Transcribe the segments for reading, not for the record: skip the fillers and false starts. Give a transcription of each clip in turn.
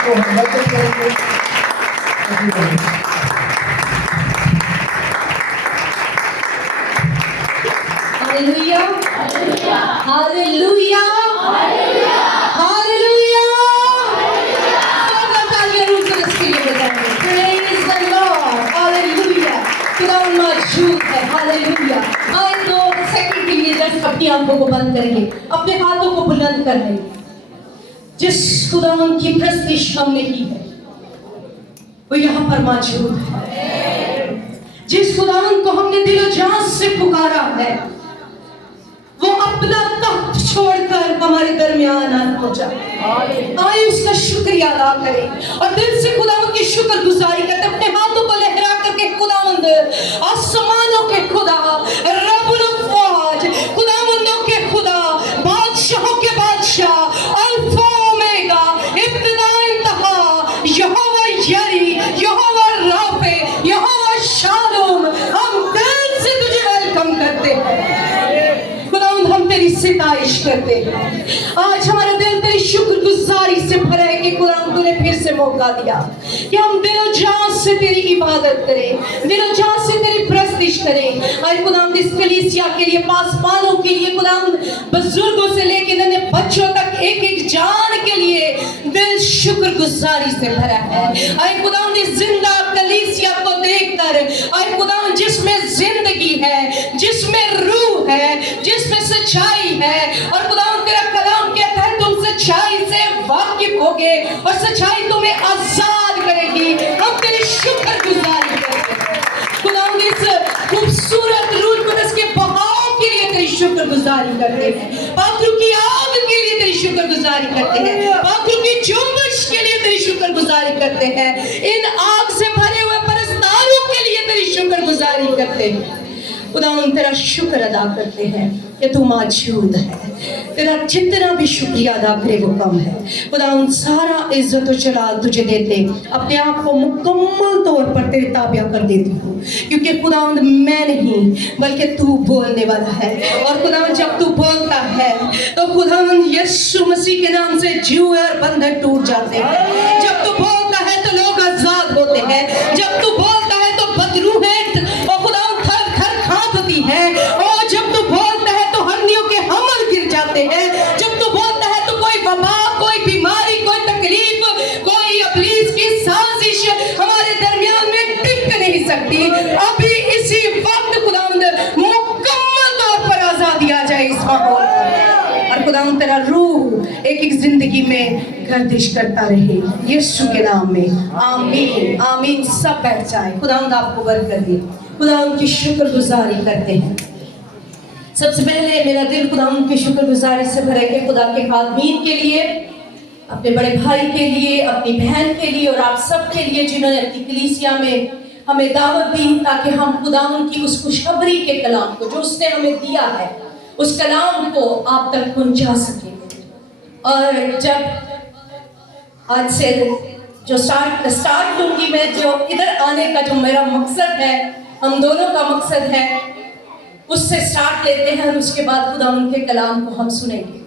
को हम वेलकम करेंगे। Hallelujah, hallelujah, hallelujah. तालियां रूप से इसके लिए बजाएंगे। Praise the Lord, hallelujah. खुदा मौजूद है, हालेलुया। आए तो सेकंड के लिए जस्ट अपनी आंखों को बंद करेंगे, अपने हाथों को बुलंद कर लेंगे। जिस खुदा की प्रस्तुति हमने की है वो यहाँ पर मौजूद है। जिस खुदावन को हमने दिलो जान से पुकारा है वो अपना तख्त छोड़कर हमारे दरमियान आ पहुंचा। आइए उसका शुक्रिया अदा करें और दिल से खुदावंद की शुक्र गुजारी करते अपने हाथों को लहरा करके खुदावंद आसमानों के खुदा, रब्बुल अफ़वाज, खुदावंदों के खुदा, बादशाहों के बादशाह, अल्फा ओमेगा, इब्तिदा इंतहा, यहोवा यरी, यहोवा राफे, यहोवा शालोम, हम दिल से तुझे वेलकम करते हैं। हम तेरी सिताइश करते हैं। आज हमारा दिल तेरी शुक्रगुजारी से भरा है कि कुरान तूने फिर से मौका दिया कि हम दिलो जान से तेरी इबादत करें, दिलो जान से तेरी प्रस्तुति करें। आज खुदाम इस कलीसिया के लिए, पासवानों के लिए, खुदाम बुजुर्गों से लेकर नन्हे बच्चों तक एक एक जान के लिए दिल शुक्रगुजारी से भरा है। आज खुदाम इस जिंदा कलीसिया को देखकर, आज खुदाम जिसमें जिंदगी है, जिसमें रूह है, जिसमें सच्चाई है, और खुदावंद तेरा कलाम कहता है तुम सच्चाई से वाकिफ होगे और सच्चाई तुम्हें आजाद करेगी। हम तेरी शुक्रगुजारी करते हैं खुदावंद, इस खूबसूरत रूह कुदस के बहाव के लिए तेरी शुक्रगुजारी करते हैं, पाखरू की आग के लिए तेरी शुक्रगुजारी करते हैं, पाखरू की जुम्बश के लिए तेरी शुक्रगुजारी करते हैं, इन आग से भरे हुए परस्तारों के लिए तेरी शुक्रगुजारी करते हैं। खुदावंद तेरा शुक्र अदा करते हैं कि तू मौजूद है। तेरा जितना भी शुक्रिया अदा करे वो कम है। खुदावंद सारा इज्जत और जलाल तुझे देते अपने आप को मुकम्मल तौर पर तेरे ताबिया कर देती हूँ, क्योंकि खुदावंद मैं नहीं बल्कि तू बोलने वाला है। और खुदावंद जब तू बोलता है तो खुदावंद यीशु मसीह के नाम से जुए और बंधन टूट जाते हैं। जब तू बोलता है तो लोग आजाद होते हैं। जब तू बोलता है तो बदरूहें और खुदावंद है, और जब तू बोलता है तो हड्डियों के हमल गिर जाते हैं। जब तू बोलता है तो कोई वबा, कोई बीमारी, कोई तकलीफ, कोई इब्लीस की साजिश हमारे दरमियान में टिक नहीं सकती। अभी इसी वक्त खुदावंद मुकम्मल तौर पर आजादी आ जाए इस माहौल और खुदावंद तेरा रूह एक एक जिंदगी में गर्दिश करता रहे, यीशु के नाम में आमीन, आमीन। सब बैठ जाए। खुदावंद आपको बरकत दे। खुदावंद की शुक्रगुजारी करते हैं। सबसे पहले मेरा दिल खुदावंद की शुक्रगुजारी से भरा है कि खुदा के खादमीन के लिए, अपने बड़े भाई के लिए, अपनी बहन के लिए और आप सब के लिए जिन्होंने अपनी कलीसिया में हमें दावत दी ताकि हम खुदावंद की उस खुशखबरी के कलाम को जो उसने हमें दिया है उस कलाम को आप तक पहुंचा सके। और जब आज से जो स्टार्ट लूंगी मैं, जो इधर आने का जो मेरा मकसद है, हम दोनों का मकसद है, उससे स्टार्ट लेते हैं और उसके बाद खुदा उनके कलाम को हम सुनेंगे।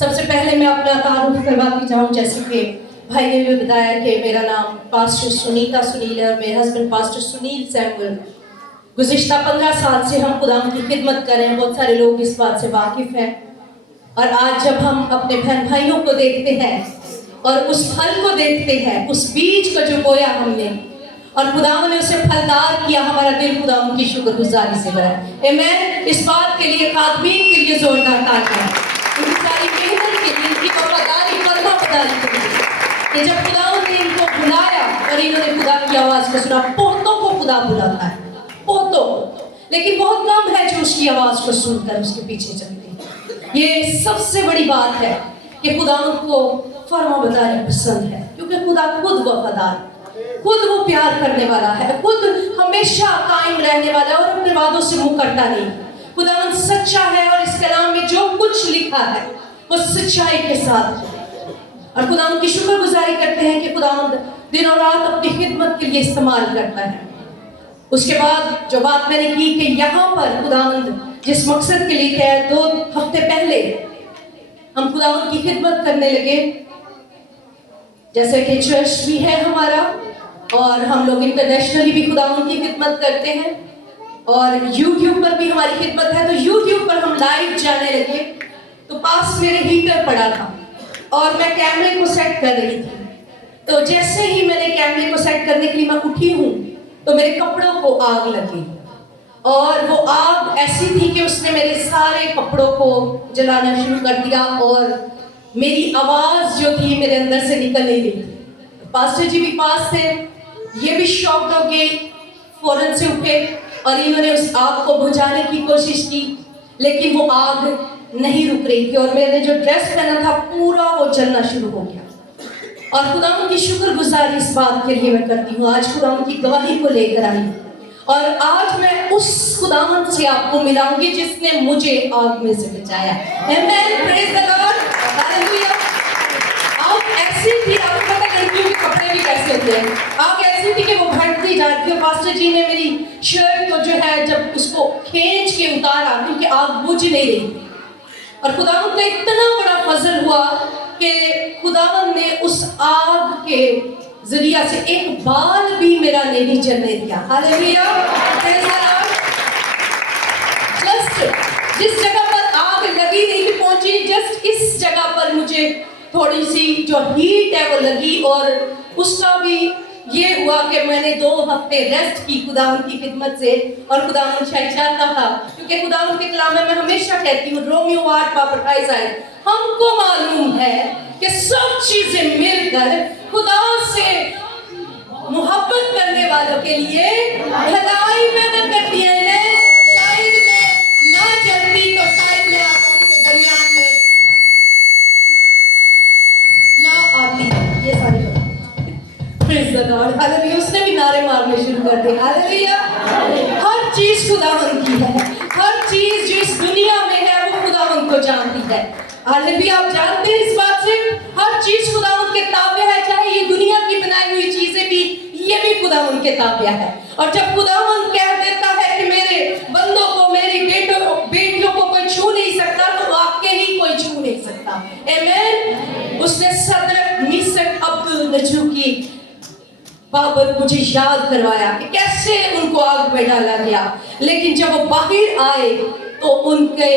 सबसे पहले मैं अपना तारुफ करवाती जाऊँ, जैसे कि भाई ने भी बताया कि मेरा नाम पास्टर सुनीता सुनील है और मेरे हस्बैंड पास्टर सुनील सैमुअल। गुज़िश्ता 15 साल से हम खुदा की खिदमत कर रहे हैं। बहुत सारे लोग इस बात से वाकिफ़ हैं। और आज जब हम अपने बहन भाइयों को देखते हैं और उस फल को देखते हैं, उस बीज को जो बोया हमने और खुदावंद ने उसे फलदार किया, हमारा दिल खुदावंद की शुक्रगुजारी से भरा है। आमीन। इस बात के लिए खादमीन के लिए जोरदार तालियां, उनकी सारी मेहनत के लिए, उनकी वफादारी पर्दापदारी के लिए कि जब खुदावंद ने इनको बुलाया और इन्होंने खुदा की आवाज़ को सुना। पोतों को खुदा बुलाता है, पोतों, लेकिन बहुत कम है जो उसकी आवाज़ को सुनकर उसके पीछे चलते हैं। ये सबसे बड़ी बात है कि खुदावंद को फरमाबरदारी पसंद है, क्योंकि खुदा खुद वफादार, खुद वो प्यार करने वाला है, खुद हमेशा कायम रहने वाला है और अपने वादों से मुंह करता नहीं। खुदावंद सच्चा है और इस कलाम में जो कुछ लिखा है वो सच्चाई के साथ है। और खुदावंद की शुक्रगुजारी करते हैं कि खुदावंद दिन और रात अपनी खिदमत के लिए इस्तेमाल करता है। उसके बाद जो बात मैंने की कि यहाँ पर खुदावंद जिस मकसद के लिए कहा, 2 हफ्ते पहले हम खुदावंद की खिदमत करने लगे जैसे कि चर्च भी है हमारा और हम लोग इंटरनेशनली भी खुदावंद की खिदमत करते हैं और YouTube पर भी हमारी खिदमत है। तो YouTube पर हम लाइव जाने लगे तो पास मेरे हीटर पड़ा था और मैं कैमरे को सेट कर रही थी। तो जैसे ही मैंने कैमरे को सेट करने के लिए मैं उठी हूँ तो मेरे कपड़ों को आग लगी और वो आग ऐसी थी कि उसने मेरे सारे कपड़ों को जलाना शुरू कर दिया और मेरी आवाज जो थी मेरे अंदर से निकल नहीं रही थी। पास्टर जी भी पास थे, ये भी शॉक्ड हो गए, फौरन से उठे और इन्होंने उस आग को बुझाने की कोशिश की, लेकिन वो आग नहीं रुक रही थी और मैंने जो ड्रेस पहना था पूरा वो जलना शुरू हो गया। और खुदावंद की शुक्रगुजारी इस बात के लिए मैं करती हूँ, आज खुदावंद की गवाही को लेकर आई और आज मैं उस खुदावंद से आपको मिलाऊंगी जिसने मुझे आग में से बचाया। आमेन, प्रेज द लॉर्ड, हालेलुया। आग ऐसी थी, आपको पता लड़कियों के कपड़े भी कैसे होते हैं, आग ऐसी थी कि वो भड़कती जाती है। पास्टर जी ने मेरी शर्ट को जो है जब उसको खींच के उतारा क्योंकि आग बुझ नहीं रही थी और खुदावंद का इतना बड़ा फजल हुआ कि खुदावंद ने उस आग के जरिया से एक बाल भी मेरा नहीं जलने दिया। Hallelujah, praise the Lord. Just जिस जगह पर आग लगी नहीं थी पहुंची, जस्ट इस जगह पर मुझे थोड़ी सी जो हीट है वो लगी और उसका भी ये हुआ कि मैंने 2 हफ्ते रेस्ट की खुदावंद की खिदमत से और खुदावंद शायद चाहता था, क्योंकि खुदावंद के कलाम में मैं हमेशा कहती हूँ रोमियो 8:28 हमको मालूम है कि सब चीजें मिलकर खुदा से मोहब्बत करने वालों के लिए भलाई में करती है। शायद मैं ना जलती तो शायद मैं आप के दरमियान में ना आती। ये सारी प्रेज़ द लॉर्ड, हालेलुया। उसने भी नारे मारने शुरू कर दिए। हालेलुया, हर चीज खुदावंद की है, हर चीज जो इस दुनिया में है वो खुदावंद को जानती है। हालेलुया, आप जानते हैं इस बात से, हर चीज खुदावंद के ताबे है, चाहे ये दुनिया की बनाई हुई चीजें भी, ये भी खुदावंद के ताबे है। और जब खुदावंद कह देता है कि मेरे बंदों को, मेरी बेटियों को कोई छू नहीं सकता, तो वाकई ही कोई छू नहीं सकता। आमीन। उसने सदरक, मीशक, अब्दुल-नजू की बाबत मुझे याद करवाया कि कैसे उनको आग में डाला गया, लेकिन जब वो बाहर आए तो उनके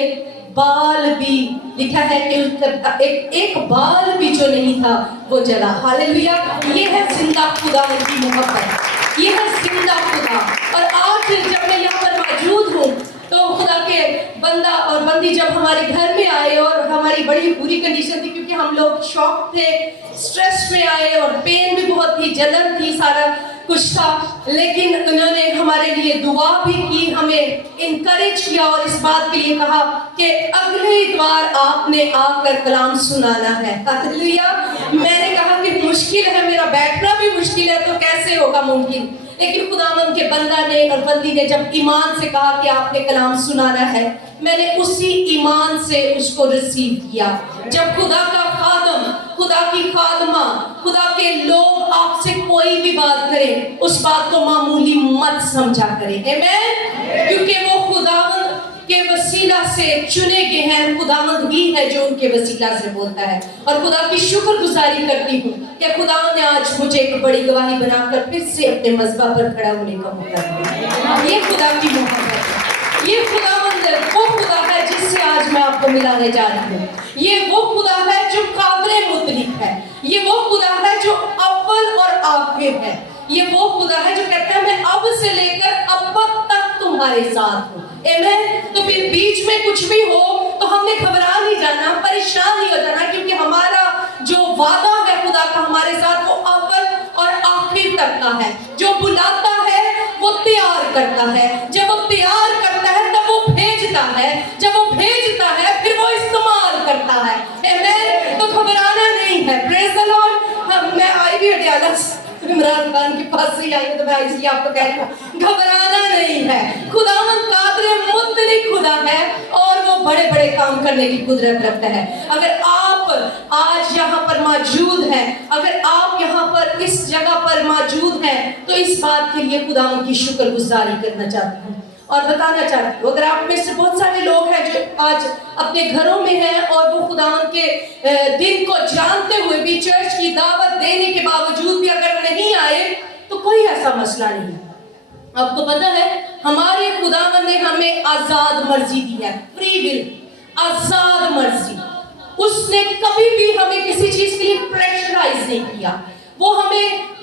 बाल भी, लिखा है कि उनका एक बाल भी जो नहीं था वो जला। हालेलुया, ये है जिंदा खुदावंद की मोहब्बत, ये है जिंदा खुदा। और आज जब मैं यहाँ पर मौजूद हूँ तो खुदा के बंदा और बंदी जब हमारे घर में आए और हमारी बड़ी बुरी कंडीशन थी क्योंकि हम लोग शॉक थे, स्ट्रेस में आए और पेन भी बहुत थी, जलन थी, सारा कुछ था, लेकिन उन्होंने हमारे लिए दुआ भी की, हमें इनकरेज किया और इस बात के लिए कहा कि अगले बार आपने आकर कलाम सुनाना है। हालेलुया। मैंने कहा कि मुश्किल है, मेरा बैठना भी मुश्किल है, तो कैसे होगा मुमकिन, लेकिन खुदावंद के बंदा ने और बंदी ने जब ईमान से कहा कि आपने कलाम सुनाना है, मैंने उसी ईमान से उसको रिसीव किया। जब खुदा का खादम, खुदा की खादमा, खुदा के लोग आपसे कोई भी बात करें, उस बात को मामूली मत समझा करें। आमीन। क्योंकि वो खुदावंद के वसीला से चुने गए हैं, खुदावंद ही है जो उनके वसीला से बोलता है। और खुदा की शुक्रगुजारी करती हूँ कि खुदावंद ने आज मुझे एक बड़ी गवाही बनाकर फिर से अपने मज़बा पर खड़ा होने का मौका दिया। ये खुदा की मोहब्बत है, ये खुदावंद वो खुदा है जिससे आज मैं आपको मिलाने जा रही हूँ। ये वो खुदा है जो काबिल मुतलिक है, ये वो खुदा है जो अव्वल और आखिर है, ये वो खुदा है जो कहता है मैं अब से लेकर अब तक तुम्हारे साथ हूँ। आमीन। तो फिर बीच में कुछ भी हो तो हमने घबरा नहीं जाना, परेशान नहीं हो जाना, क्योंकि हमारा जो वादा है खुदा का हमारे साथ वो अव्वल और आखिर तक का है। जो बुलाता है वो तैयार करता है, जब वो तैयार करता है तब वो भेजता है, जब वो भेजता है फिर वो इस्तेमाल करता है। आमीन। तो घबराना नहीं है। Praise the Lord. मैं आई भी अडियाला इमरान खान के पास से आई, तो मैं इसलिए आपको कह रही हूँ घबराना नहीं है। खुदावंद कादिर मुतलिक खुदा है और वो बड़े बड़े काम करने की कुदरत रखता है। अगर आप आज यहाँ पर मौजूद हैं, अगर आप यहाँ पर इस जगह पर मौजूद हैं, तो इस बात के लिए खुदावंद की शुक्रगुजारी करना चाहती हूँ। اور بتانا چاہتی ہوں، اگر آپ میں سے بہت سارے لوگ ہیں جو آج اپنے گھروں میں ہیں اور وہ خداوند کے دن کو جانتے ہوئے بھی چرچ کی دعوت دینے کے باوجود بھی اگر نہیں آئے تو کوئی ایسا مسئلہ نہیں. آپ کو پتا ہے ہمارے خداوند نے ہمیں آزاد مرضی دی ہے، فری ول، آزاد مرضی. اس نے کبھی بھی ہمیں کسی چیز کے لیے پریشرائز نہیں کیا. وہ ہمیں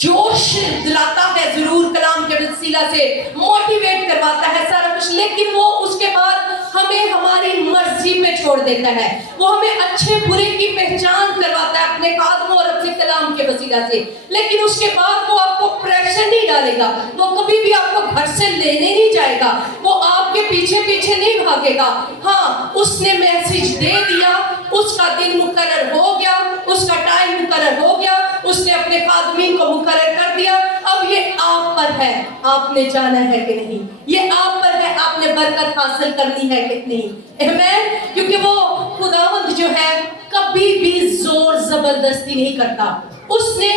جوش دلاتا ہے ضرور کلام کے وسیلہ سے، موٹیویٹ کرواتا ہے سارا کچھ، لیکن وہ اس کے بعد ہمیں ہماری مرضی پہ چھوڑ دیتا ہے. وہ ہمیں اچھے برے کی پہچان کرواتا ہے اپنے قدموں اور اپنے کلام کے وسیلہ سے، لیکن اس کے بعد وہ آپ کو پریشر نہیں ڈالے گا. وہ کبھی بھی آپ کو گھر سے لینے نہیں جائے گا، وہ آپ کے پیچھے پیچھے نہیں بھاگے گا. ہاں اس نے میسج دے دیا، اس کا دن مقرر ہو گیا، اس کا ٹائم مقرر ہو گیا، اس نے اپنے خادمین کو مقرر کر دیا. اب یہ آپ پر ہے آپ نے جانا ہے کہ نہیں، یہ آپ پر ہے آپ نے برکت حاصل کرنی ہے کہ نہیں. آمین. کیونکہ وہ خداوند جو ہے کبھی بھی زور زبردستی نہیں کرتا. اس نے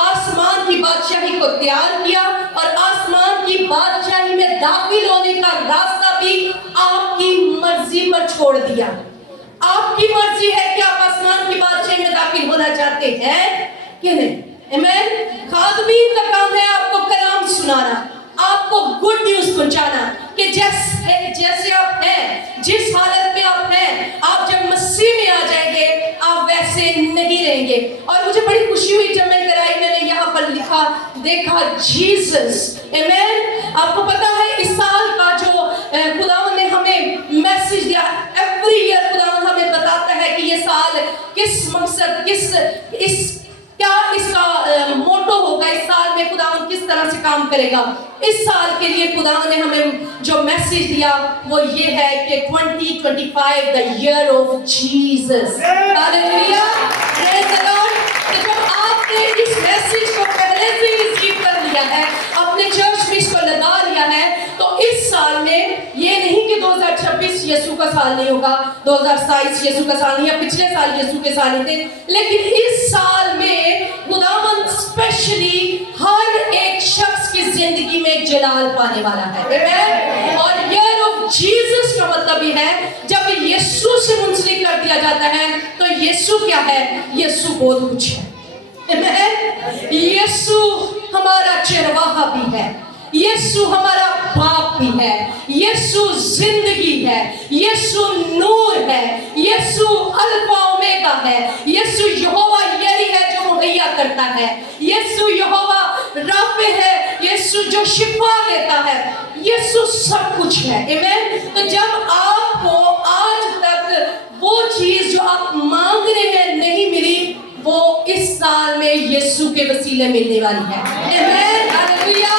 آسمان کی بادشاہی کو تیار کیا اور آسمان کی بادشاہی میں داخل ہونے کا راستہ بھی آپ کی مرضی پر چھوڑ دیا. آپ کی مرضی ہے کہ آپ آسمان کی بادشاہی میں داخل ہونا چاہتے ہیں کہ نہیں. آمین. خادمین کا کام ہے آپ کو کلام سنانا، آپ کو گڈ نیوز پہنچانا کہ جیسے آپ ہیں، جس حالت میں آپ ہیں، آپ جب مسیح میں آ جائیں گے آپ ویسے نہیں رہیں گے. اور مجھے بڑی خوشی ہوئی جب میں ادھر آئی، میں نے یہاں پر لکھا دیکھا جیسس. آمین. آپ کو پتا ہے اس سال کا جو خداوند نے ہمیں میسج دیا، ایوری ایئر خداوند ہمیں بتاتا ہے کہ یہ سال کس مقصد، کیا اس کا موٹو ہوگا، اس سال میں خداوند کس طرح سے کام کرے گا. اس سال کے لیے خداوند نے ہمیں جو میسج دیا وہ یہ ہے کہ 2025 the year of Jesus. Hallelujah. Praise the Lord. جب آپ نے اس میسج کو پہلے سے ریسیو کر لیا ہے، اپنے چرچ میں اس کو لگا لیا ہے، تو اس سال میں یہ نہیں کہ 2026 یسوع کا سال نہیں ہوگا، 2027 یسوع کا سال نہیں، یا پچھلے سال یسوع کے سال نہیں تھے، لیکن اس سال میں خداوند اسپیشلی ہر ایک شخص کی زندگی میں جلال پانے والا ہے. اور ایئر آف جیسس کا مطلب یہ ہے جب یسوع سے منسلک کر دیا جاتا ہے تو یسوع کیا ہے؟ یسوع بہت کچھ ہے. یسوع ہمارا چرواہا بھی ہے، یسوع ہمارا باپ بھی ہے، یسوع زندگی ہے، یسوع نور ہے، یسوع الفا اومیگا ہے، یسوع یہوہ یری ہے جو مہیا کرتا ہے، یسوع یہوہ رافع ہے، یسوع جو شفا دیتا ہے، یسوع سب کچھ ہے. آمین. تو جب آپ کو آج تک وہ چیز جو آپ مانگ رہے ہیں نہیں ملی، وہ اس سال میں یسوع کے وسیلے ملنے والی ہے. آمین. ہاللویا.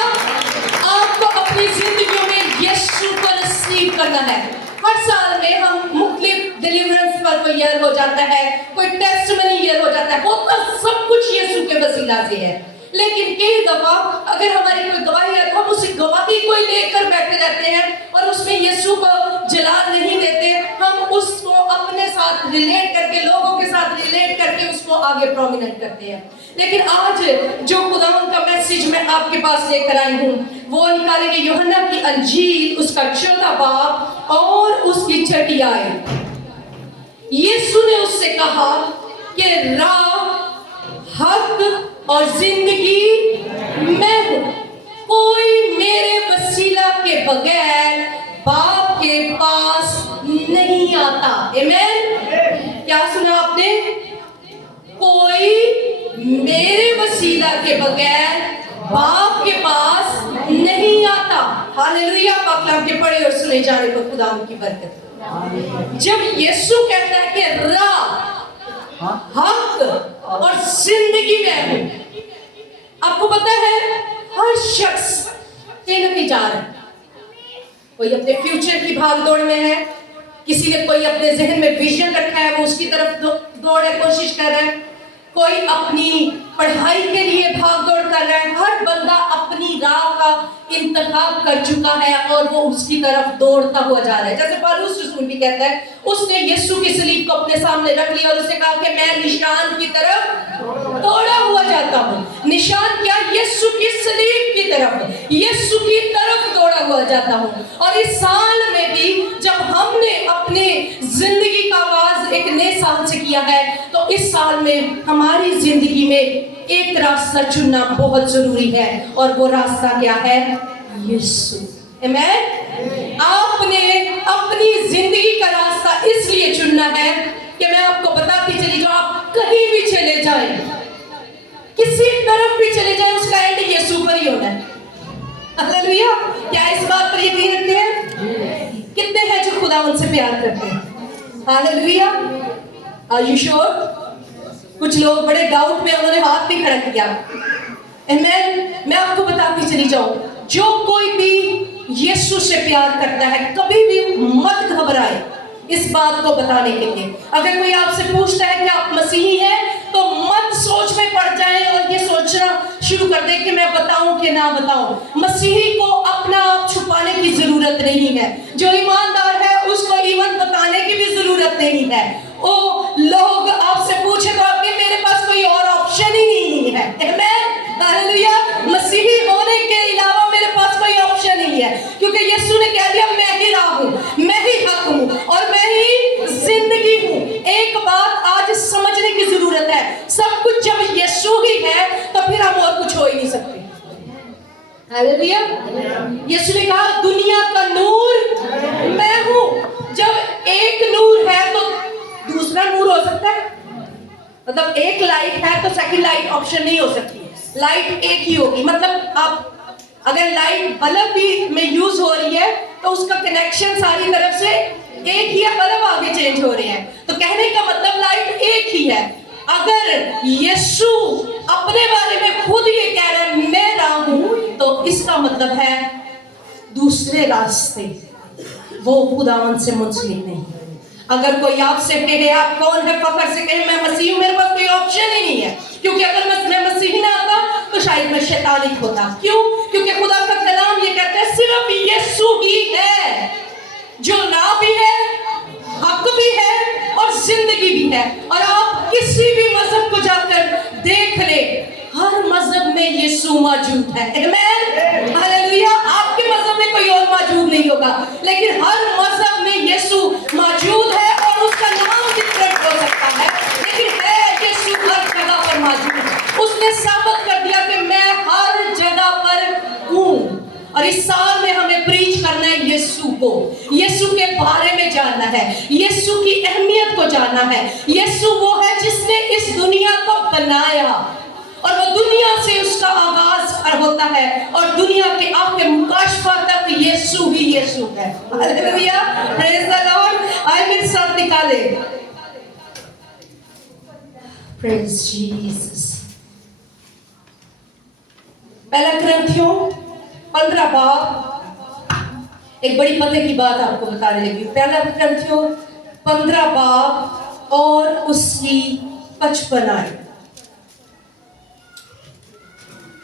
آپ کو اپنی زندگیوں میں یسوع کو نصیب کرنا ہے. ہر سال میں ہم مختلف ڈیلیورنس پر کوئی ایئر ہو جاتا ہے، کوئی ٹیسٹمنی ایئر ہو جاتا ہے، ہوتا سب کچھ یسوع کے وسیلہ سے ہے. لیکن کئی دفعہ اگر ہماری کوئی گواہی ہے تو ہم اس گواہی کو لے کر بیٹھے رہتے ہیں اور اس میں یسوع کو جلال نہیں دیتے. ہم اس کو اپنے ساتھ ریلیٹ کر کے، لوگوں کے ساتھ ریلیٹ کر کے اس کو آگے پرومیننٹ کرتے ہیں. لیکن آج جو خداوند کا میسج میں آپ کے پاس لے کر آئی ہوں وہ نکالیں گے یوحنا کی انجیل، اس کا 14 باب اور اس کی 6 آیت. یسوع نے اس سے کہا کہ راہ، حق اور زندگی میں ہوں، کوئی میرے وسیلہ کے بغیر باپ کے پاس نہیں آتا. آمین. کیا سنا آپ نے؟ کوئی میرے وسیلہ کے بغیر باپ کے پاس نہیں آتا. ہاللویا. پاک کلام کے پڑھے اور سنے جانے کو خدا ان کی برکت. جب یسوع کہتا ہے کہ راہ، حق اور زندگی میں ہوں، آپ کو پتا ہے ہر شخص کہیں نہ کہیں جا رہا ہے. کوئی اپنے فیوچر کی بھاگ دوڑ میں ہے، کسی نے کوئی اپنے ذہن میں ویژن رکھا ہے، وہ اس کی طرف دوڑ ہے، کوشش کر رہا ہے. کوئی اپنی پڑھائی کے لیے بھاگ دوڑ کر رہا ہے. ہر بندہ اپنی راہ کا انتخاب کر چکا ہے اور وہ اس کی طرف دوڑتا ہوا جا رہا ہے. جیسے پالوس رسول بھی کہتا ہے، اس نے یسوع کی صلیب کو اپنے سامنے رکھ لیا اور اس نے کہا کہ میں نشان کی طرف دوڑا ہوا جاتا ہوں. نشان کیا؟ یسوع کی صلیب کی طرف، یسوع کی طرف دوڑا बढ़ता हुआ जाता हूँ। और इस साल में भी जब हमने अपने जिंदगी का आगाज एक नए साल से किया है, तो इस साल में हमारी जिंदगी में एक रास्ता चुनना बहुत जरूरी है, और वो रास्ता क्या है? यीशु। आमीन। आपने अपनी जिंदगी का रास्ता इसलिए चुनना है कि मैं आपको बताती चली जाऊं, आप कहीं भी चले जाएं, किसी तरफ भी चले जाएं, उसका एंड यीशु पर ही होना है। हालेलुया। क्या इस बात पर यकीन रखते हैं? कितने हैं जो खुदा उनसे प्यार करते हैं? हालेलुया। Are you sure? कुछ लोग बड़े डाउट में, उन्होंने हाथ भी खड़ा किया। आमीन। मैं आपको बताती चली जाऊं, जो कोई भी यीशु से प्यार करता है, कभी भी मत घबराए इस बात को बताने के लिए। अगर कोई आपसे पूछता है कि आप मसीही हैं, तो मत सोच में पड़ जाएं और ये सोचना शुरू कर दें कि मैं बताऊं कि ना बताऊं। मसीही को अपना आप छुपाने की जरूरत नहीं है। जो ईमानदार है उसको इवन बताने की भी जरूरत नहीं है। ओ लोग आपसे पूछे तो आपके मेरे पास कोई और ऑप्शन ही नहीं है। आमीन। हालेलुया। मसीही होने के अलावा मेरे पास कोई ऑप्शन नहीं है, क्योंकि यीशु ने कह दिया मैं ही राह हूं, मैं ही हक हूं और मैं ही जिंदगी हूं। एक बात आज समझने की जरूरत है, सब कुछ जब यीशु ही है तो फिर हम और कुछ हो ही नहीं सकते। हालेलुया। यीशु ने कहा दुनिया का नूर मैं हूं। जब एक नूर है तो दूसरा नूर हो सकता है? मतलब एक लाइट है तो सेकंड लाइट ऑप्शन नहीं हो सकती, लाइट एक ही होगी। मतलब आप अगर लाइट बल्ब भी में यूज हो रही है तो उसका कनेक्शन सारी तरफ से एक ही है, बल्ब आगे चेंज हो रहे हैं, तो कहने का मतलब लाइट एक ही है। अगर यीशु अपने बारे में खुद ये कह रहा है मैं राह हूं, तो इसका मतलब है दूसरे रास्ते वो खुदावन से मुंसलिक नहीं। अगर कोई आपसे कहे आप कौन है, फखर से कहे मैं मसीह हूं, मेरे पास कोई ऑप्शन ही नहीं है, क्योंकि अगर मैं मसीह ना आता तो शायद मैं शैतानिक होता। क्यों? क्योंकि खुदा का कलाम ये कहता है सिर्फ यीशु ही है जो राह भी है, हक भी है और जिंदगी भी है। और आप किसी भी मजहब को जाकर देख ले, हर मजहब में यीशु मौजूद है। आमीन। हालेलुया। आपके मजहब में कोई और मौजूद नहीं होगा, लेकिन हर मजहब में यीशु मौजूद है और उसका नाम डिफरेंट हो सकता है, लेकिन है यीशु हर जगह पर मौजूद। उसने साबित कर दिया कि मैं हर जगह पर हूं। और इस साल में हमें प्रीच करना है यीशु को, यीशु के बारे में जानना है, यीशु की अहमियत को जानना है। यीशु वो है जिसने इस दुनिया को बनाया और वो दुनिया से उसका आगाज होता है और दुनिया के आखिर मुकाशफा तक यीशु ही यीशु है। हालेलुया। Praise the Lord. आइए मेरे साथ निकाले प्रेज जीसस। पहला कुरिन्थियों 15 बाब, एक बड़ी पते की बात आपको बताने लगी। पहला कुरिन्थियों 15 बाब और उसकी 55 आयत।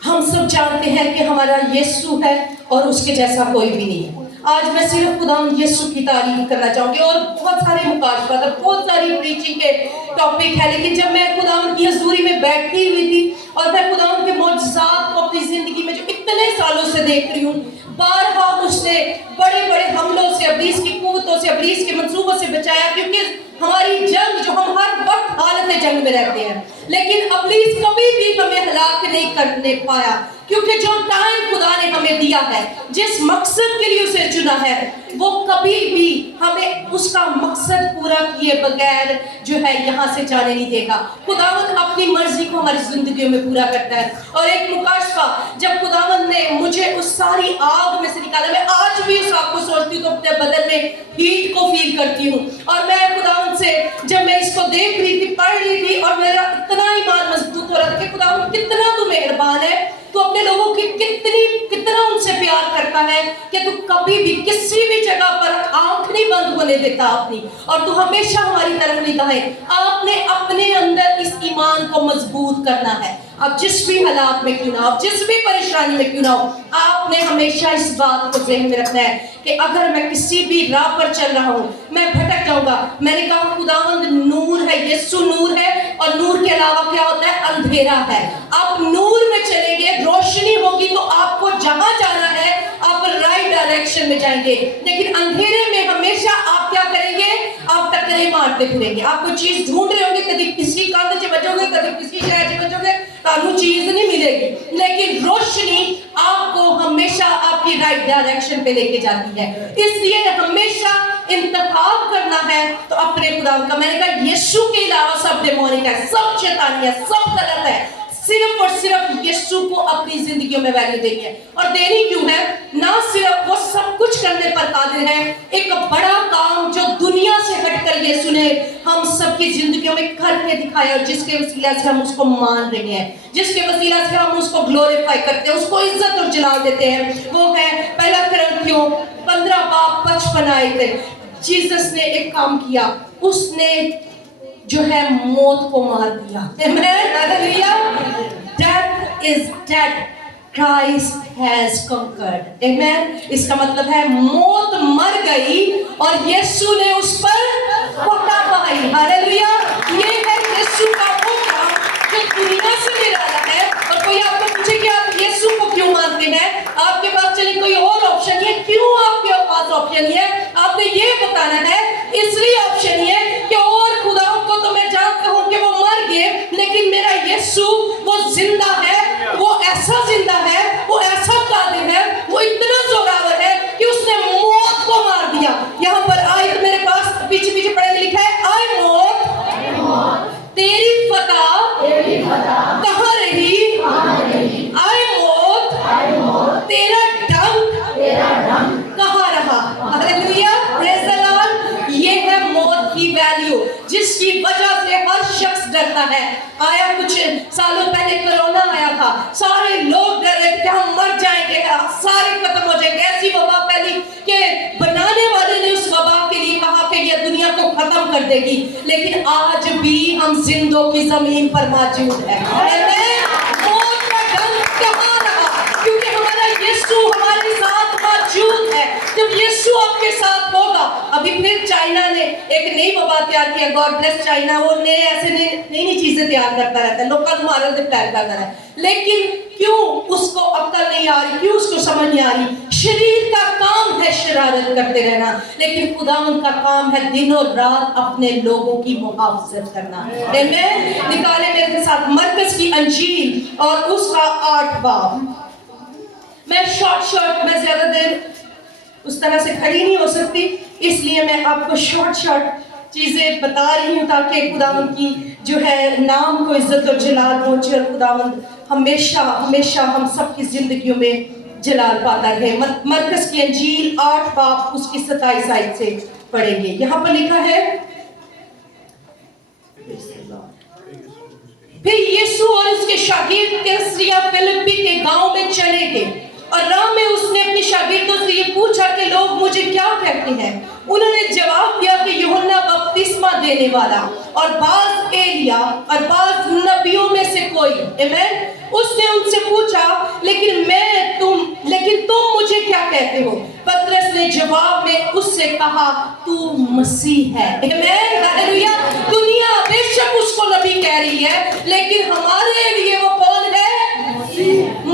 हम सब जानते हैं कि हमारा यीशु है और उसके जैसा कोई भी नहीं है। आज मैं सिर्फ खुदावंद यीशु की तारीफ करना चाहूंगी, और बहुत सारे मुकाशफात, बहुत सारी प्रीचिंग के टॉपिक है, लेकिन जब मैं खुदावंद की हजूरी में बैठी हुई थी और मैं खुदावंद के मौजज़ात को अपनी जिंदगी में जो इतने सालों से देख रही हूँ, बारहा उसने बड़े बड़े हमलों से, इब्लीस की कुव्वतों से, इब्लीस के मंसूबों से बचाया, क्योंकि हमारी जंग जो हम हर वक्त हालत जंग में रहते हैं, लेकिन इब्लीस कभी भी हमें हलाक नहीं करने पाया, क्योंकि जो टाइम खुदा ने हमें दिया है, जिस मकसद के लिए उसे चुना है, वो कभी भी हमें उसका मकसद पूरा किए बगैर जो है यहाँ से जाने नहीं देगा। खुदावंद अपनी मर्जी को हमारी जिंदगियों में पूरा करता है। और एक मुकाशफा, जब खुदावंद ने मुझे उस सारी आग में से निकाला, मैं आज भी उस आग को सोचती हूँ तो अपने बदन में हीट को फील करती हूँ। और मैं खुदावंद से जब मैं इसको देख रही थी, पढ़ रही थी, और मेरा इतना ईमान मजबूत हो रहा था कि खुदावंद कितना तू मेहरबान है, तो अपने लोगों की कितना उनसे प्यार करता है कि तू कभी भी किसी भी जगह पर आंख नहीं बंद होने देता अपनी, और तू हमेशा हमारी तरफ निगाह है। आपने अपने अंदर इस ईमान को मजबूत करना है। आप जिस भी हालात में क्यों ना हो, आप जिस भी परेशानी में क्यों ना हो, आपने हमेशा इस बात को ज़हन में रखना है कि अगर मैं किसी भी राह पर चल रहा हूँ, मैं भटक जाऊंगा। मैंने कहा खुदावंद नूर है, यीशु नूर है, और नूर के अलावा क्या होता है? अंधेरा है। आप नूर में चलेंगे, रोशनी होगी, तो आपको जहां जाना है आप राइट डायरेक्शन में जाएंगे, लेकिन अंधेरे में हमेशा आप क्या करेंगे, आप टक्करे मारते फिरेंगे। आपको चीज ढूंढ रहे होंगे, कभी किसी कंध से बचोगे, कभी किसी शहर से बचोगे, आपको चीज नहीं मिलेगी, लेकिन रोशनी आपको हमेशा आपकी राइट डायरेक्शन पे लेके जाती है। इसलिए हमेशा इंतखाब करना है तो अपने खुदा का। मैंने कहा यीशु के अलावा सब डेमोनिक है, सब शैतानी है, सब गलत है। सिर्फ और सिर्फ यीशु को अपनी जिंदगियों में वैल्यू देनी है। और देनी क्यों है? ना सिर्फ वो सब कुछ करने पर कादिर है, एक बड़ा काम जो दुनिया से हटकर यीशु ने हम सबकी जिंदगियों में करके दिखाया, और जिसके वसीला से हम उसको मान रहे हैं, जिसके वसीला से हम उसको ग्लोरीफाई करते हैं, उसको इज्जत और जलाल देते हैं, वो है पहला कुरिन्थियों 15:55 आयत। जीसस ने एक काम किया, उसने जो है मौत को मार दिया। Amen, hallelujah. Death is dead, Christ has conquered। Amen. इसका मतलब है मौत मर गई और यीशु ने उस पर फतह पाई। हालेलुया। ये है यीशु का वो काम जो दुनिया से निराला है। और कोई आपको पूछे कि आप यीशु को क्यों मानते हैं, आपके पास चलिए कोई और ऑप्शन है, क्यों आपके पास ऑप्शन है, आपने ये बताना है, इसलिए ऑप्शन है कि और खुदाओं को तो मैं जानता हूं कि वो मर गए, लेकिन मेरा यीशु वो जिंदा है, वो ऐसा जिंदा है, वो ऐसा कादिर है, वो इतना जोरावर है कि उसने मौत को मार दिया। यहाँ पर आयत मेरे पास पीछे पीछे पढ़े लिखा है, आए मौत तेरी फतह कहाँ रही, आए मौत तेरा डंक कहाँ रहा। Hallelujah, praise the Lord. ये है मौत की वैल्यू जिसकी वजह से हर शख्स डरता है। आया कुछ सालों पहले कोरोना आया था, सारे लोग डर रहे थे कि हम मर जाएंगे, सारे खत्म हो जाएंगे। ऐसी वबा फैली कि बनाने वाले ने उस वबा के लिए कहा कि ये दुनिया को खत्म कर देगी, लेकिन आज भी हम जिंदों की जमीन पर मौजूद है। मौत का डंक कहाँ रहा? क्योंकि हमारा यीशु हमारे साथ मौजूद है। जब यीशु आपके साथ होगा, अभी फिर चाइना ने एक नई वबा तैयार किया, गॉड ब्लेस चाइना, वो नए ऐसे नई चीजें तैयार करता रहता है, लोग का मारल तैयार करता है, लेकिन क्यों उसको अक्ल नहीं आ रही, क्यों उसको समझ नहीं आ रही? शरीर का काम है शरारत करते रहना, लेकिन खुदावंद का काम है दिन और रात अपने लोगों की मुहाफजत करना। आमीन। निकाले मेरे साथ मरकस की अंजील और उसका 8 बाब। मैं शॉर्ट में ज्यादा देर उस तरह से खड़ी नहीं हो सकती, इसलिए मैं आपको शॉर्ट चीजें बता रही हूँ ताकि खुदावंद की जो है नाम को इज्जत और जलाल पहुंचे, और खुदावंद हमेशा हमेशा हम सबकी जिंदगियों में जलाल पाता रहे। मरकस की अंजील 8 बाब उसकी 27 आयत से पढ़ेंगे। यहाँ पर लिखा है, फिर यीशु और उसके शागिर्द कैसरिया फिलिप्पी के गांव में चले गए, और राह में उसने अपने शागिर्दों से ये पूछा कि लोग मुझे क्या कहते हैं? उन्होंने जवाब दिया कि यूहन्ना बपतिस्मा देने वाला, और बाज एलिया, और बाज नबियों में से कोई। आमीन। उसने उनसे पूछा, लेकिन तुम मुझे क्या कहते हो? पतरस ने जवाब में उससे कहा, तू मसीह है। आमीन, हालेलुया। दुनिया बेशक उसको नबी कह रही है, लेकिन हमारे लिए वो कौन है?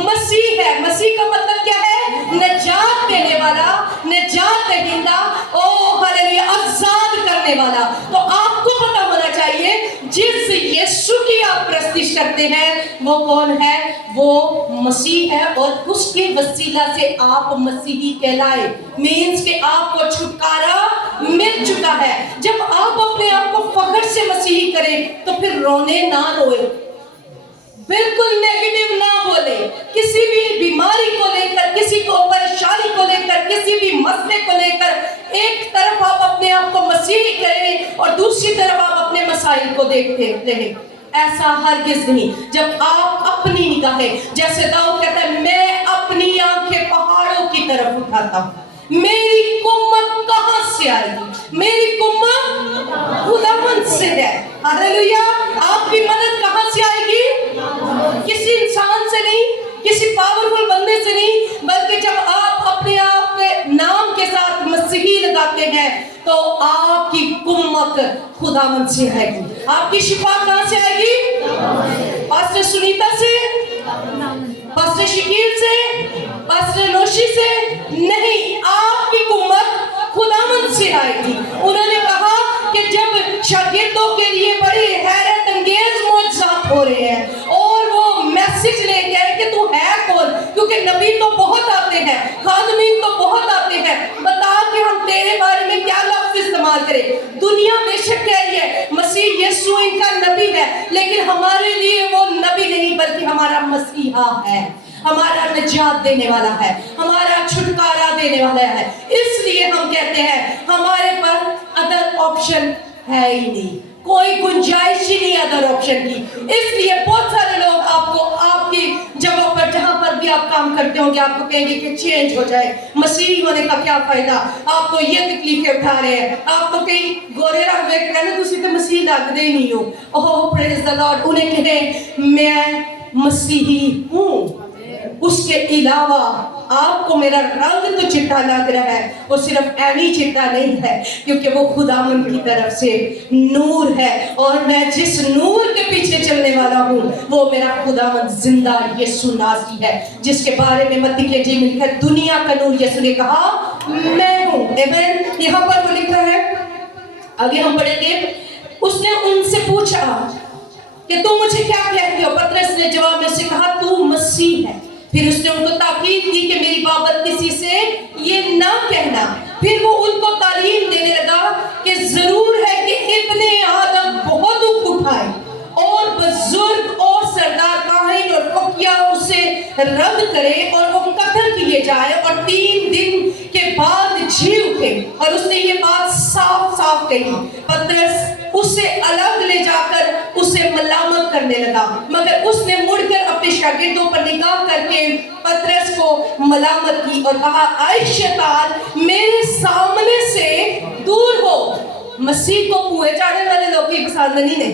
मसीह है। मसीह का मतलब क्या है? निजात देने वाला, निजात दहिंदा, ओ हालेलुया, आजाद करने वाला। तो आपको पता होना चाहिए जिस यीशु की आप प्रस्तिश करते हैं वो कौन है? वो मसीह है, और उसके वसीला से आप मसीही कहलाए। मीन्स कि आपको छुटकारा मिल चुका है। जब आप अपने आप को फख्र से मसीही करें तो फिर रोने ना रोए, बिल्कुल नेगेटिव ना बोले, किसी भी बीमारी को लेकर, किसी को परेशानी को लेकर, किसी भी मसले को लेकर एक तरफ आप अपने आप को मसीही करें और दूसरी तरफ आप अपने मसाइल को देखते रहे। ऐसा हरगिज नहीं। जब आप अपनी निगाहें, जैसे दाऊद कहता है, मैं अपनी आंखें पहाड़ों की तरफ उठाता हूँ, मेरी कुम्मत कहां से आएगी? मेरी कुम्मत खुदावंद से है। हालेलुया। आपकी मदद कहां से आएगी? किसी इंसान से नहीं, किसी पावरफुल बंदे से नहीं, बल्कि जब आप अपने आप के नाम के साथ मसीही लगाते हैं तो आपकी कुम्मत खुदावंद से आएगी। आपकी शिफा कहां से आएगी? पास्टर सुनीता से, पास्टर शकील से, पास्टर नौशी से नहीं, आपकी कुम्मत खुदावंद से आएगी। उन्होंने कहा कि जब शागिर्दों के लिए बड़ी हैरत अंगेज मौजज़ात हो रहे हैं और वो मैसेज लेके आए कि तू है कौन, क्योंकि नबी तो बहुत आते हैं, खादमीन तो बहुत आते हैं, बता कि हम तेरे बारे में क्या लफ्ज़ इस्तेमाल करें। दुनिया बेशक कह रही है मसीह यीशु इनका नबी है, लेकिन हमारे लिए वो नबी नहीं बल्कि हमारा मसीहा है, हमारा निजात देने वाला है, हमारा छुटकारा देने वाला है। इसलिए हम कहते हैं हमारे पास अदर ऑप्शन है ही नहीं, कोई गुंजाइश ही नहीं अदर ऑप्शन की। इसलिए बहुत सारे लोग आपको आपकी जगह पर जहां पर भी आप काम करते होंगे आपको कहेंगे कि चेंज हो जाए, मसीह होने का क्या फायदा, आप तो ये तकलीफें उठा रहे हैं, आप तो कहीं गोरे रंग में कहने तुसी तो मसीह लगदे ही नहीं हो। ओह प्रेज द लॉर्ड। उन्हें कहे मैं मसीही हूँ, उसके अलावा आपको मेरा रंग तो चिट्टा लग रहा है, वो सिर्फ ऐवी चिट्टा नहीं है, क्योंकि वो खुदावंद की तरफ से नूर है, और मैं जिस नूर के पीछे चलने वाला हूँ वो मेरा खुदावंद जिंदा यीशु नासरी है, जिसके बारे में मत्ती के इंजील में लिखा है दुनिया का नूर यीशु ने कहा मैं हूँ। आमीन। यहाँ पर वो लिखा है, आगे हम पढ़ेंगे। उसने उनसे पूछा कि तुम मुझे क्या कहते हो? पतरस ने जवाब में से कहा तू मसीह है। फिर उसने उनको ताकीद की कि मेरी बाबत किसी से ये ना कहना। फिर वो उनको तालीम देने लगा कि जरूर है कि इब्ने आदम बहुत दुख उठाए और बुजुर्ग और सरदार काहिन और फकीहा उसे रद्द करे और वो कत्ल किए जाए और 3 दिन के बाद जी उठे। और उसने ये बात साफ साफ कही। पतरस उसे अलग ले जाकर उसे मलामत करने लगा, मगर उसने मुड़कर अपने शागिर्दों पर निगाह करके पतरस को मलामत की और कहा ऐ शैतान मेरे सामने से दूर हो। मसीह को कुएं चाड़ने वाले लोग की पसंद नहीं ने।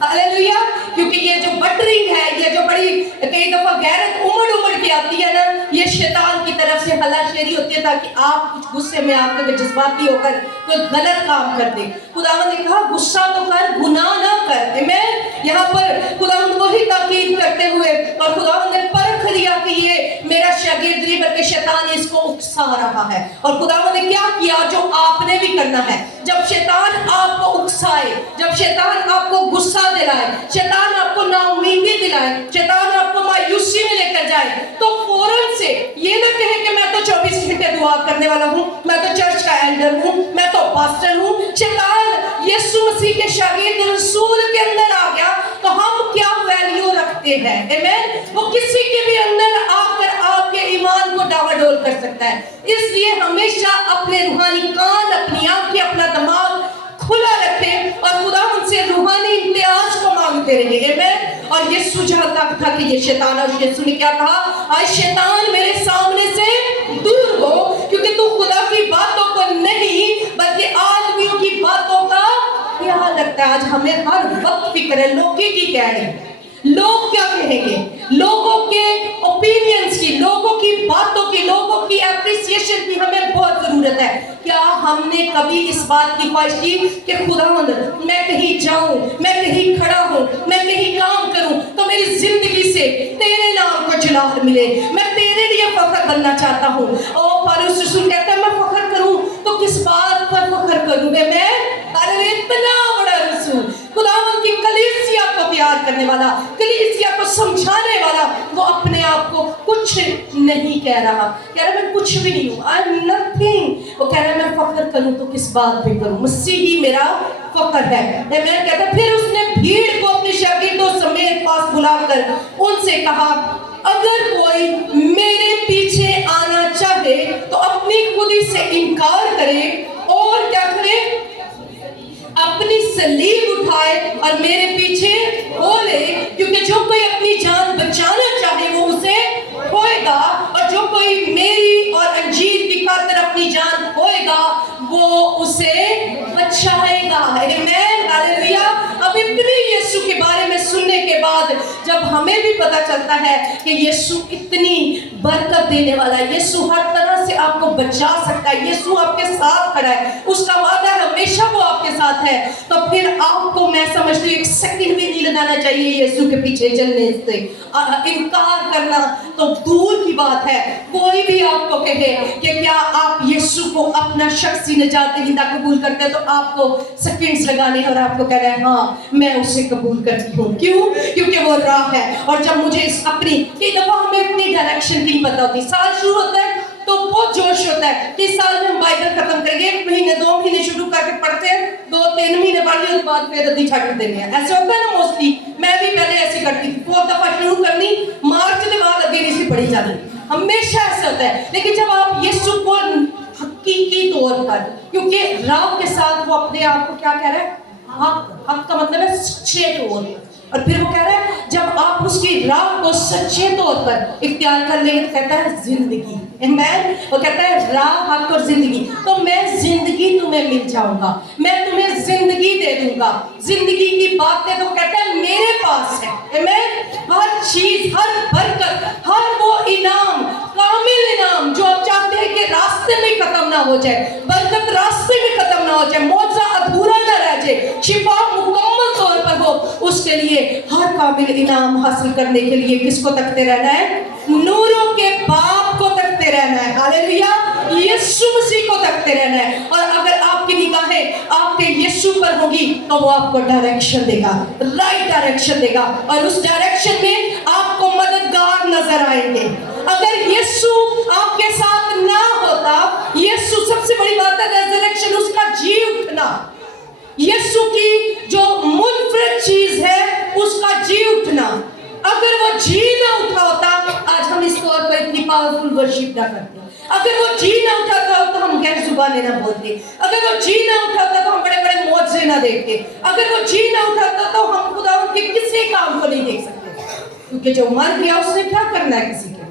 हालेलुया। क्योंकि ये जो बटरिंग है, ये जो बड़ी कई दफा गैरत उमड़ के आती है ना, ये शैतान की तरफ से हलाशेरी होती है ताकि आप कुछ गुस्से में आकर जज्बाती होकर कोई गलत काम कर दे। खुदावंद ने कहा गुस्सा तो कर, गुनाह ना कर। आमीन। यहाँ पर खुदावंद को ही ताकीद करते हुए और खुदावंद ने परख लिया कि ये मेरा शागिर्द नहीं बल्कि शैतान इसको उकसा रहा है। और खुदावंद ने क्या किया जो आपने भी करना है। जब शैतान आपको उकसाए, जब शैतान आपको गुस्सा दिलाए, शैतान आपको नाउमीदी दिलाए, शैतान आपको मायूसी में लेकर जाए, तो फौरन से ये ना कहे कि मैं तो 24 घंटे दुआ करने वाला हूँ, मैं तो चर्च का एल्डर हूँ, मैं तो पास्टर हूँ। शैतान यीशु मसीह के शागिर्द रसूल के अंदर आ गया तो हम क्या वैल्यू रखते हैं? आमीन। वो किसी के भी अंदर आकर आपके ईमान को डावाडोल कर सकता है। इसलिए हमेशा अपने रूहानी कान, अपनी आंखें, अपना दिमाग खुला रखें और खुदा उनसे रूहानी इम्तियाज को मांगते रहिए। आमीन। और ये सुझाव था कि ये शैतान, और यीशु ने क्या कहा? आज शैतान मेरे सामने से दूर हो, क्योंकि तू खुदा की बातों को नहीं बल्कि आदमियों की बातों का ख्याल रखता है। आज हमें हर वक्त फिक्र है लोग की क्या है, लोग क्या कहेंगे, लोगों के ओपिनियंस की, लोगों की बातों की, लोगों की एप्रिसिएशन की हमें बहुत जरूरत है। क्या हमने कभी इस बात की ख्वाहिश की कि खुदावंद मैं कहीं जाऊं, मैं कहीं खड़ा हूं, मैं कहीं काम करूं तो मेरी जिंदगी से तेरे नाम को जलाल मिले, मैं तेरे लिए फख्र बनना चाहता हूं। और पौलुस रसूल कहता है मैं फख्र करूं तो किस बात पर फख्र करूं? मैं अरे इतना बड़ा रसूल, खुदावंद की कलीसिया को तैयार करने वाला, कलीसिया को समझाने वाला, वो अपने आप को कुछ नहीं कह रहा, कह रहा मैं कुछ भी नहीं हूँ, आई एम नथिंग। वो कह रहा मैं फख्र करूं तो किस बात पे करूं? मसीह ही मेरा फख्र है। मैं कहता फिर उसने भीड़ को अपने शागिर्दों समेत पास बुलाकर उनसे कहा अगर कोई मेरे पीछे आना चाहे तो अपनी खुदी से इनकार करे और क्या करे? अपनी सलीब उठाए और मेरे पीछे बोले, क्योंकि जो कोई अपनी जान बचाना चाहे वो उसे खोएगा, और जो कोई मेरी और अंजीर की खातिर अपनी जान खोएगा वो उसे बचाएगा। आमीन। हालेलुया। अब इतनी यीशु के बारे में सुनने के बाद जब हमें भी पता चलता है कि यीशु इतनी बरकत देने वाला है, यीशु हर तरह से आपको बचा सकता है, यीशु आपके साथ खड़ा है, उसका वादा है हमेशा वो आपके साथ है। तो फिर आपको मैं समझती हूँ एक सेकंड भी नहीं लगाना चाहिए यीशु के पीछे चलने से। इनकार करना तो दूर की बात है। कोई भी आपको कहे कि क्या आप यीशु को अपना शख्सी निजात दहिंदा कबूल करते हैं, तो आपको सेकंड्स लगाने और आपको कह रहे हैं हाँ मैं उसे कबूल करती हूँ। क्यों? क्योंकि वो राह है। और जब मुझे इस अपनी कई दफा हमें अपनी डायरेक्शन की नहीं पता होती। साल शुरू होता है तो बहुत जोश होता है कि साल में हम बाइबल खत्म करेंगे, 1 महीने 2 महीने शुरू करके पढ़ते हैं, 2-3 महीने पढ़ लिए, उसके बाद फिर अद्धी छाट देंगे। ऐसे होता है ना मोस्टली। मैं भी पहले ऐसे करती थी, 4 दफा शुरू करनी, मार्च के बाद अद्धी नहीं सी पढ़ी जानी, हमेशा ऐसा होता है। लेकिन जब आप यीशु को हकीकी तौर पर, क्योंकि राह के साथ वो अपने आप को क्या कह रहा है, हक का मतलब है सच्चे तौर। और फिर वो कह रहा है जब आप उसकी राह को सच्चे तौर पर इख्तियार कर लेंगे, कहता है जिंदगी। आमीन। वो कहता है राह, हक और जिंदगी। तो मैं जिंदगी तुम्हें मिल जाऊंगा, मैं तुम्हें जिंदगी दे दूंगा। जिंदगी की बातें तो कहता है मेरे पास है। आमीन। हर चीज, हर बरकत, हर वो इनाम, कामिल इनाम जो आप चाहते हैं कि रास्ते में खत्म ना हो जाए, बरकत रास्ते में खत्म ना हो जाए, मौजा अधूरा ना रह जाए, शिफा मुकम्मल तौर पर हो, उसके लिए हर कामिल इनाम हासिल करने के लिए किसको तकते रहना है? नूरों के बाप को तकते रहना है। हालेलुया। यीशु मसीह को तकते रहना है। और अगर आपकी निगाहें आपके यीशु पर होगी तो वो आपको डायरेक्शन देगा, राइट डायरेक्शन देगा, और उस डायरेक्शन में आपको मददगार नजर आएंगे। अगर यीशु आपके साथ ना होता, यीशु सबसे बड़ी बात है रेजरेक्शन, उसका जी उठना, यीशु की जो मुनफरद चीज है उसका जी उठना, अगर वो जी ना उठा होता, आज हम इस तौर पर इतनी पावरफुल वर्शिप ना करते। अगर वो जी ना उठाता तो हम गैर जुबानें ना बोलते। अगर वो जी ना उठाता तो हम बड़े बड़े मौजे ना देखते। अगर वो जी ना उठाता तो हम खुदा के किसी काम को नहीं देख सकते, क्योंकि जो मर गया उसने क्या करना है किसी के।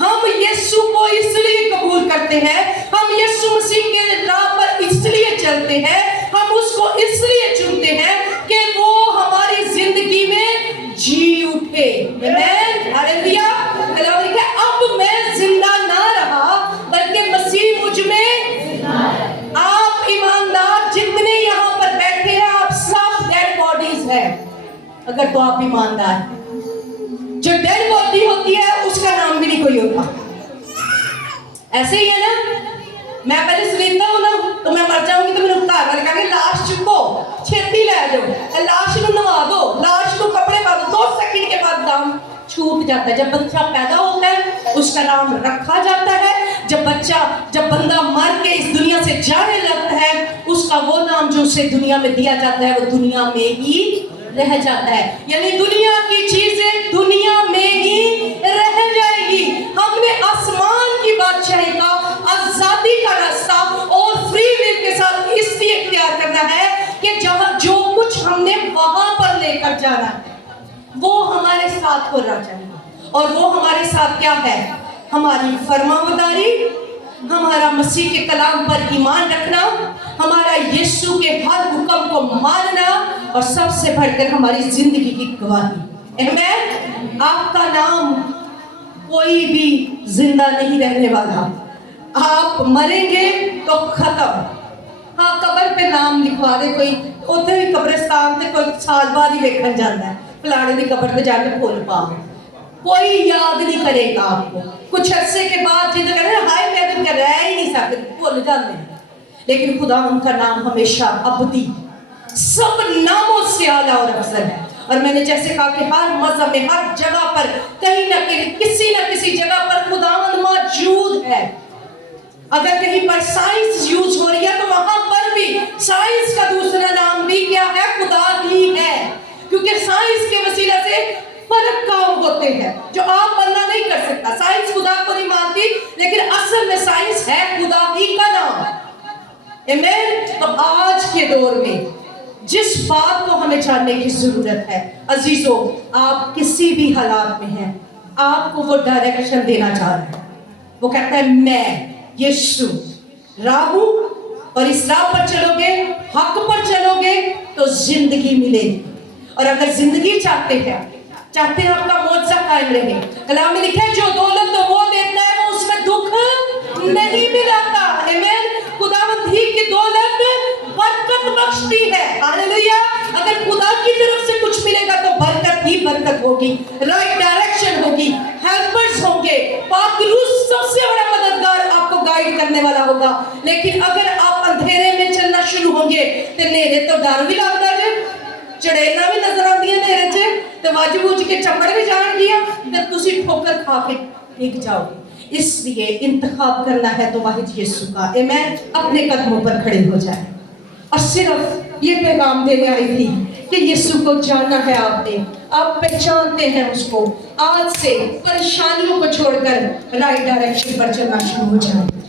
हम यीशु को इसलिए कबूल करते हैं, हम यीशु मसीह के राह पर इसलिए चलते हैं, हम उसको इसलिए चुनते हैं कि वो हमारी जिंदगी में जी उठे। आमीन। हालेलुया। अब मैं जिंदा ना रहा बल्कि मसीह मुझ में। आप ईमानदार जितने यहाँ पर बैठे हैं, आप सब डेड बॉडीज हैं। अगर तो आप ईमानदार, जो डेड बॉडी होती है उसका नाम भी नहीं कोई होता। ऐसे ही है ना, मैं पहले सलीता हूं ना, तो मैं मर जाऊंगी तो मेरे घर वाले कहेंगे लाश चुको, छेती ले जाओ, लाश को नवा दो, लाश को कपड़े पा दो। 2 सेकंड के बाद नाम छूट जाता है। जब बच्चा पैदा होता है उसका नाम रखा जाता है, जब बंदा मर के इस दुनिया से जाने लगता है उसका वो नाम जो उसे दुनिया में दिया जाता है वो दुनिया में ही रह जाता है। यानी दुनिया की चीजें दुनिया में ही रह जाएगी। हमने आसमान की बादशाही का, आजादी का रास्ता और फ्री विल के साथ इसलिए इख्तियार करना है कि जहां जो कुछ हमने वहां पर लेकर जाना है वो हमारे साथ होना चाहिए। और वो हमारे साथ क्या है? हमारी फरमाबरदारी, हमारा मसीह के कलाम पर ईमान रखना, हमारा यीशु के हर हुक्म को मानना, और सबसे बढ़कर हमारी जिंदगी की गवाही। आमीन। आपका नाम कोई भी जिंदा नहीं रहने वाला, आप मरेंगे तो खत्म। हाँ, कब्र पे नाम लिखवा दे कोई, उधर ही कब्रिस्तान से कोई साल बाद ही देखने जाता है, फलाने की कब्र पे जाके फूल पाओ, कोई याद नहीं करेगा आपको। कुछ अरसे के बाद जिधर कह रहे हैं हाय मैं तो रह ही नहीं सकते, भूल जाते हैं। लेकिन खुदा उनका नाम हमेशा अबदी, सब नामों से आला और अफजल है। और मैंने जैसे कहा कि हर मजहब में, हर जगह पर कहीं ना कहीं किसी न किसी जगह पर खुदावंद मौजूद है। अगर कहीं पर साइंस यूज हो रही है तो वहां पर भी साइंस का दूसरा नाम भी क्या है? खुदा ही है। क्योंकि साइंस के वसीले से फर्क काम होते हैं जो आप बंदा नहीं कर सकता। साइंस खुदा को नहीं मानती, लेकिन असल में साइंस है खुदा ही का नाम। आमीन। तो आज के दौर में जिस बात को हमें जानने की जरूरत है, अजीजों, आप किसी भी हालात में हैं, आपको वो डायरेक्शन देना चाह रहा है। वो कहता है मैं यीशु राह हूं, और इस राह पर चलोगे, हक पर चलोगे तो जिंदगी मिलेगी। और अगर जिंदगी चाहते हैं चाहते हैं आपका मुआवजा कायम रहे। कलाम में लिखा है जो दौलत तो वो देता है वो उसमें दुख नहीं मिलाता। आमीन। खुदावंद ही की दौलत बरकत बख्शती है। हालेलुया। अगर खुदा की तरफ से कुछ मिलेगा तो बरकत ही बरकत होगी, राइट डायरेक्शन होगी, हेल्पर्स होंगे, पाक रूह सबसे बड़ा मददगार आपको गाइड करने वाला होगा। लेकिन अगर आप अंधेरे में चलना शुरू होंगे तो नेरे तो डर भी लगता है, चढ़ेना भी नजर आती है नेरे च, तो वज बुझ के चपड़ भी जान गया तो तुसी ठोकर खा के डिग जाओगे। इसलिए इंतखाब करना है तो वाहिद यीशु का। आमीन। अपने कदमों पर खड़े हो जाए। और सिर्फ ये पैगाम देने आई थी कि यीशु को जानना है आपने, आप पहचानते हैं उसको। आज से परेशानियों को छोड़कर राइट डायरेक्शन पर चलना शुरू हो जाए।